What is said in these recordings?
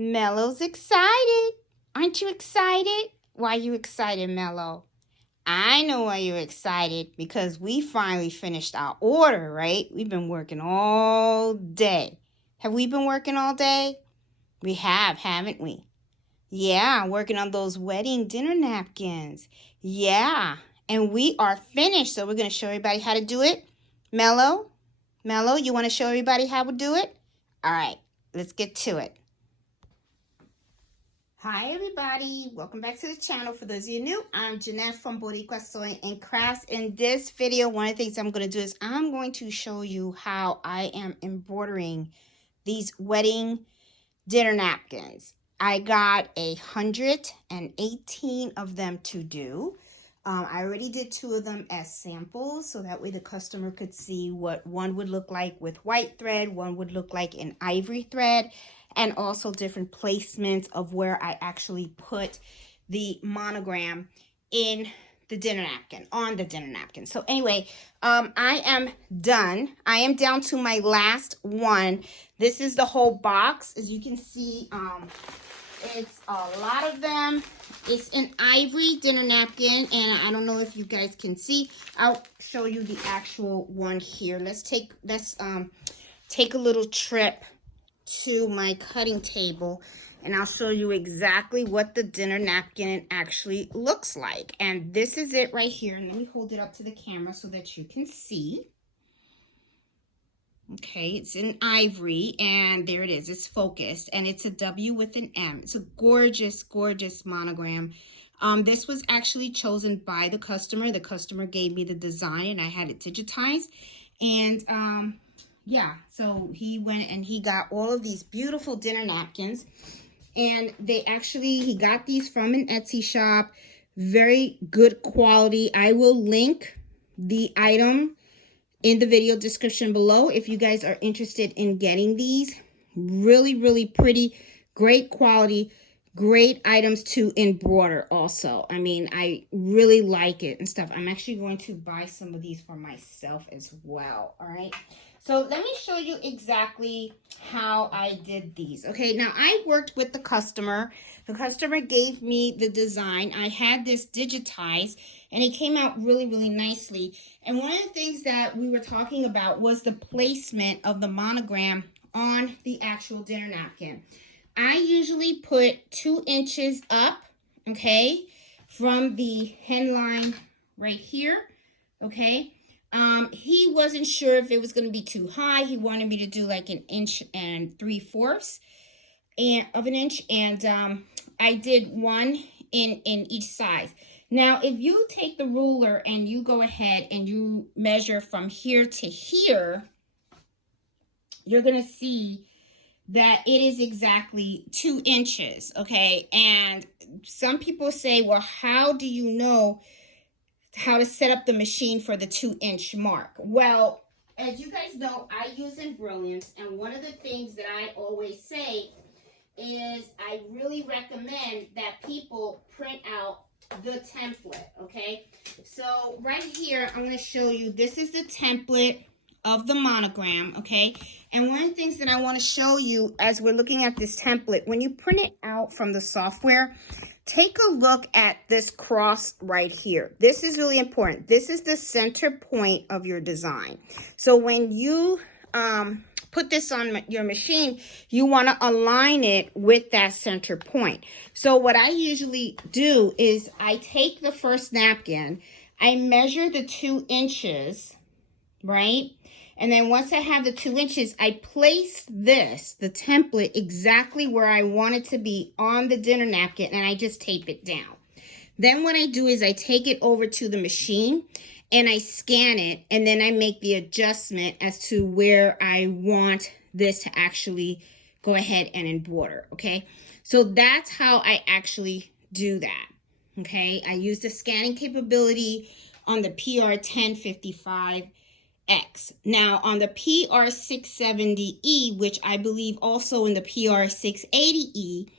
Mello's excited. Aren't you excited? Why are you excited, Mello? I know why you're excited, because we finally finished our order, right? We've been working all day. Have we been working all day? We have, haven't we? Yeah, working on those wedding dinner napkins. Yeah, and we are finished, so we're going to show everybody how to do it. Mello, you want to show everybody how to do it? All right, let's get to it. Hi everybody, welcome back to the channel. For those of you new, I'm Jeanette from Boricua Sewing and Crafts. In this video, one of the things I'm going to do is I'm going to show you how I am embroidering these wedding dinner napkins. I got 118 of them to do. I already did 2 of them as samples, so that way the customer could see what one would look like with white thread, one would look like in ivory thread, and also different placements of where I actually put the monogram in the dinner napkin, on the dinner napkin. So anyway, I am done. I am down to my last one. This is the whole box. As you can see, it's a lot of them. It's an ivory dinner napkin, and I don't know if you guys can see. I'll show you the actual one here. Let's take a little trip to my cutting table, and I'll show you exactly what the dinner napkin actually looks like. And this is it right here. And let me hold it up to the camera so that you can see. Okay, it's in ivory, and there it is. It's focused, and it's a W with an M. It's a gorgeous, gorgeous monogram. This was actually chosen by the customer. The customer gave me the design, and I had it digitized. And yeah, so he went and he got all of these beautiful dinner napkins, and he got these from an Etsy shop. Very good quality. I will link the item in the video description below if you guys are interested in getting these. Really, really pretty, great quality, great items to embroider also. I mean, I really like it and stuff. I'm actually going to buy some of these for myself as well. All right, so let me show you exactly how I did these. Okay, now I worked with the customer. The customer gave me the design. I had this digitized, and it came out really, really nicely. And one of the things that we were talking about was the placement of the monogram on the actual dinner napkin. I usually put 2 inches up, okay, from the hemline right here, okay. He wasn't sure if it was going to be too high. He wanted me to do like 1 3/4 of an inch, and I did 1 in each size. Now, if you take the ruler and you go ahead and you measure from here to here, you're going to see that it is exactly 2 inches, okay? And some people say, well, how do you know how to set up the machine for the 2-inch mark? Well, as you guys know, I use Embrilliance, and one of the things that I always say is I really recommend that people print out the template, okay? So right here, I'm going to show you, this is the template of the monogram, okay? And one of the things that I want to show you as we're looking at this template, when you print it out from the software, take a look at this cross right here. This is really important. This is the center point of your design. So when you put this on your machine, you want to align it with that center point. So what I usually do is I take the first napkin, I measure the 2 inches, right? And then once I have the 2 inches, I place the template, exactly where I want it to be on the dinner napkin, and I just tape it down. Then what I do is I take it over to the machine and I scan it, and then I make the adjustment as to where I want this to actually go ahead and embroider, okay? So that's how I actually do that, okay? I use the scanning capability on the PR1055X. Now, on the PR670E, which I believe also in the PR680E,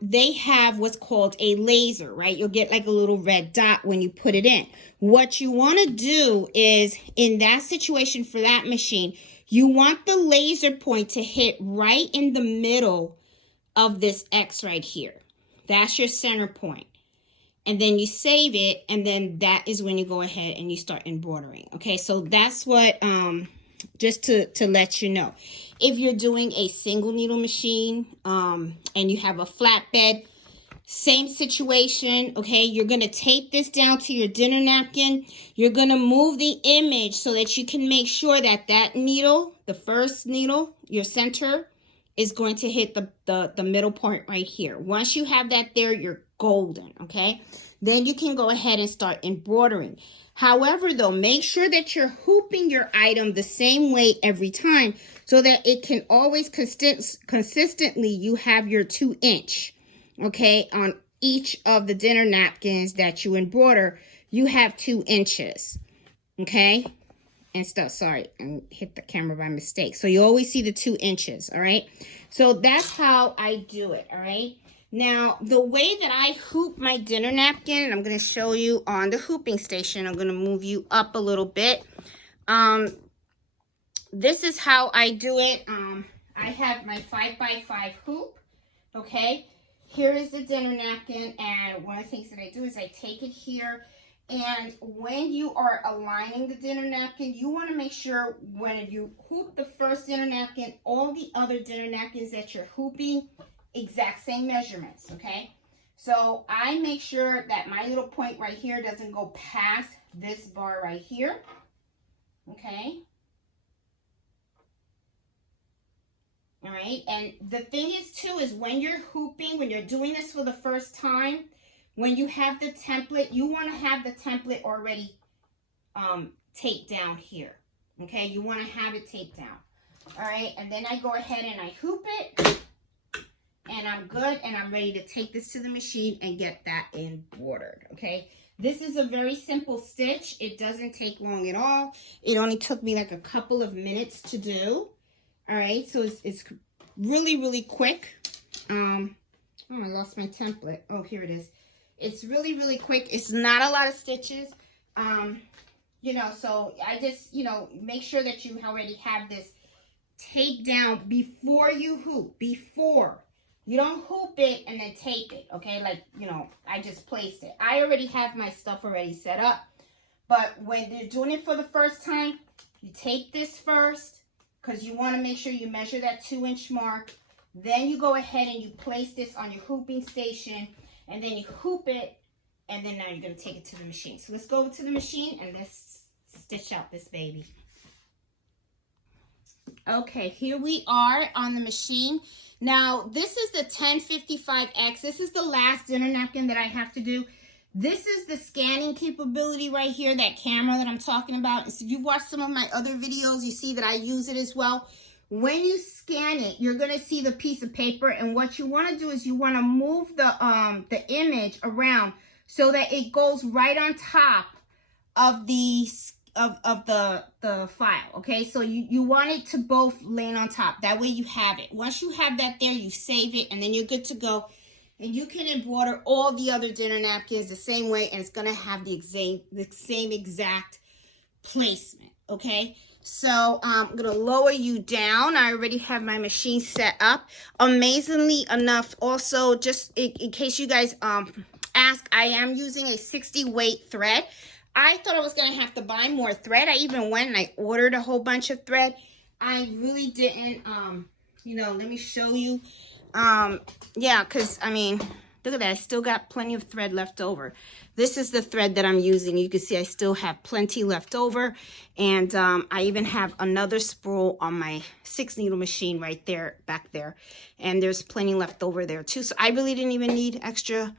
they have what's called a laser, right? You'll get like a little red dot when you put it in. What you want to do is, in that situation for that machine, you want the laser point to hit right in the middle of this X right here. That's your center point. And then you save it, and then that is when you go ahead and you start embroidering. Okay, so that's what, just to let you know. If you're doing a single needle machine, and you have a flatbed, same situation, okay? You're going to tape this down to your dinner napkin. You're going to move the image so that you can make sure that that needle, the first needle, your center, is going to hit the middle point right here. Once you have that there, you're golden, okay? Then you can go ahead and start embroidering. However, though, make sure that you're hooping your item the same way every time so that it can always consistently, you have your 2-inch, okay? On each of the dinner napkins that you embroider, you have 2 inches, okay? And stuff, sorry, and hit the camera by mistake. So you always see the 2 inches, all right? So that's how I do it, all right? Now, the way that I hoop my dinner napkin, and I'm going to show you on the hooping station. I'm going to move you up a little bit. This is how I do it. I have my 5x5 hoop, okay? Here is the dinner napkin, and one of the things that I do is I take it here, and when you are aligning the dinner napkin, you want to make sure when you hoop the first dinner napkin, all the other dinner napkins that you're hooping, exact same measurements, okay? So I make sure that my little point right here doesn't go past this bar right here, okay? All right, and the thing is too is when you're hooping, when you're doing this for the first time, when you have the template, you want to have the template already taped down here, okay? You want to have it taped down, all right? And then I go ahead and I hoop it, and I'm good, and I'm ready to take this to the machine and get that embroidered, okay? This is a very simple stitch. It doesn't take long at all. It only took me like a couple of minutes to do. All right, so it's really, really quick. Oh, I lost my template. Oh, here it is. It's really, really quick. It's not a lot of stitches. You know, so I just, you know, make sure that you already have this taped down before you hoop. Before. You don't hoop it and then tape it, okay? Like, you know, I just placed it. I already have my stuff already set up. But when you're doing it for the first time, you tape this first, because you want to make sure you measure that 2-inch mark. Then you go ahead and you place this on your hooping station, and then you hoop it, and then now you're going to take it to the machine. So let's go over to the machine and let's stitch out this baby. Okay, here we are on the machine. Now, this is the 1055X. This is the last dinner napkin that I have to do. This is the scanning capability right here, that camera that I'm talking about. And so if you've watched some of my other videos, you see that I use it as well. When you scan it, you're going to see the piece of paper. And what you want to do is you want to move the image around so that it goes right on top of the file, okay? So you want it to both lay on top. That way you have it. Once you have that there, you save it, and then you're good to go. And you can embroider all the other dinner napkins the same way, and it's going to have the same exact placement, okay? So I'm going to lower you down. I already have my machine set up. Amazingly enough, also, just in case you guys ask, I am using a 60 weight thread. I thought I was going to have to buy more thread. I even went and I ordered a whole bunch of thread. I really didn't, you know, let me show you. Yeah, because, I mean, look at that. I still got plenty of thread left over. This is the thread that I'm using. You can see I still have plenty left over. And I even have another spool on my 6-needle machine right there, back there. And there's plenty left over there too. So I really didn't even need extra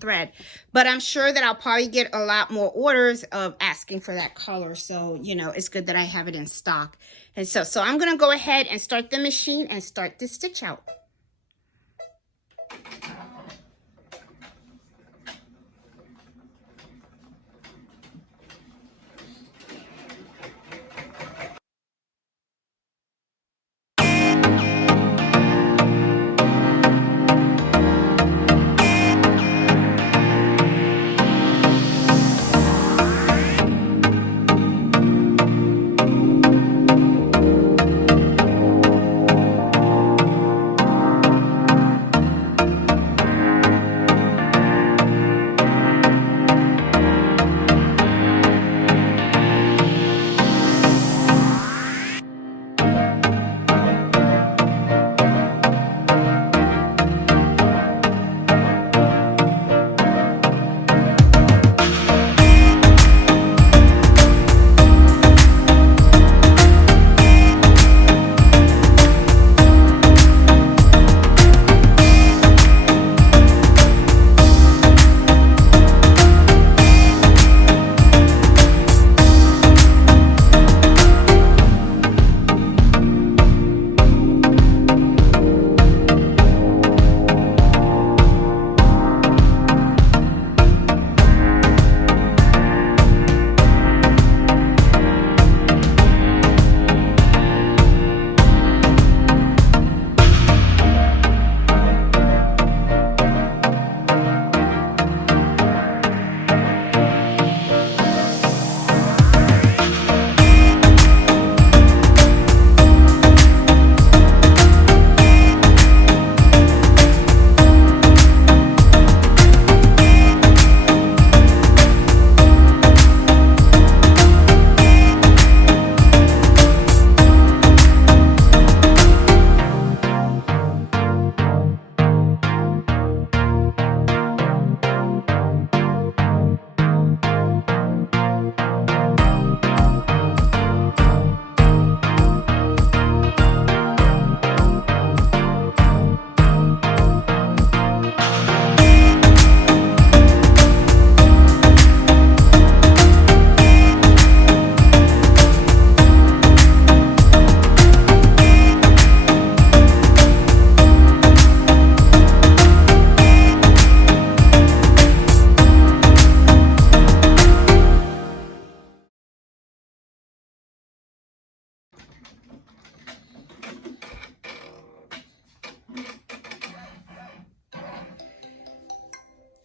thread. But I'm sure that I'll probably get a lot more orders of asking for that color. So, you know, it's good that I have it in stock. And so I'm going to go ahead and start the machine and start this stitch out.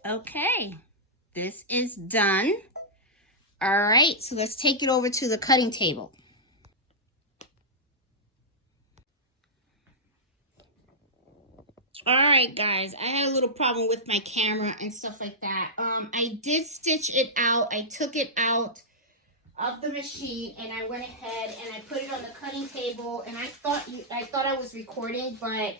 Okay, this is done. All right, so let's take it over to the cutting table. All right, guys, I had a little problem with my camera and stuff like that. I did stitch it out. I took it out of the machine and I went ahead and I put it on the cutting table, and I thought I was recording, but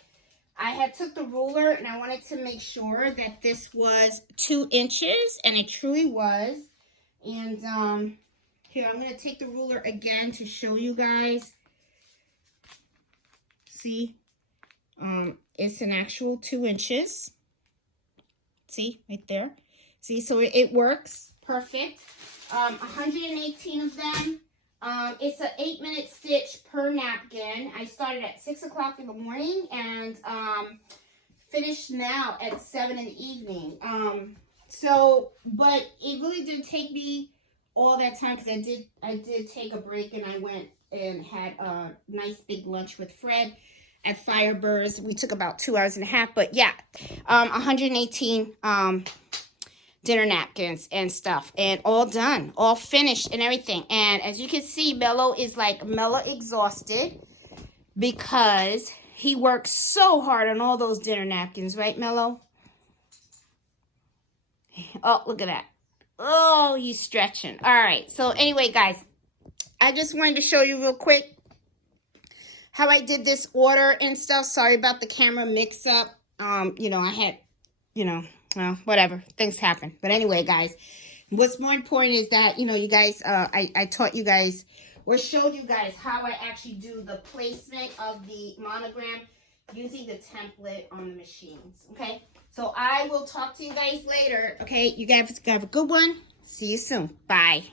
I had took the ruler and I wanted to make sure that this was 2 inches, and it truly was. And here, I'm going to take the ruler again to show you guys. See, it's an actual 2 inches. See, right there. See, so it works perfect. 118 of them. It's an 8-minute stitch per napkin. I started at 6 o'clock in the morning and finished now at 7 in the evening. But it really didn't take me all that time, because I did take a break and I went and had a nice big lunch with Fred at Fireburst. We took about 2 hours and a half, but yeah, 118 dinner napkins and stuff, and all done, all finished and everything. And as you can see, Mello is like exhausted because he works so hard on all those dinner napkins, right, Mello? Oh, look at that. Oh, he's stretching. All right, so anyway, guys, I just wanted to show you real quick how I did this order and stuff. Sorry about the camera mix up. You know, I had, you know, whatever, things happen. But anyway, guys, what's more important is that, you know, you guys, I taught you guys, or showed you guys how I actually do the placement of the monogram using the template on the machines. Okay, so I will talk to you guys later. Okay, you guys have a good one. See you soon. Bye.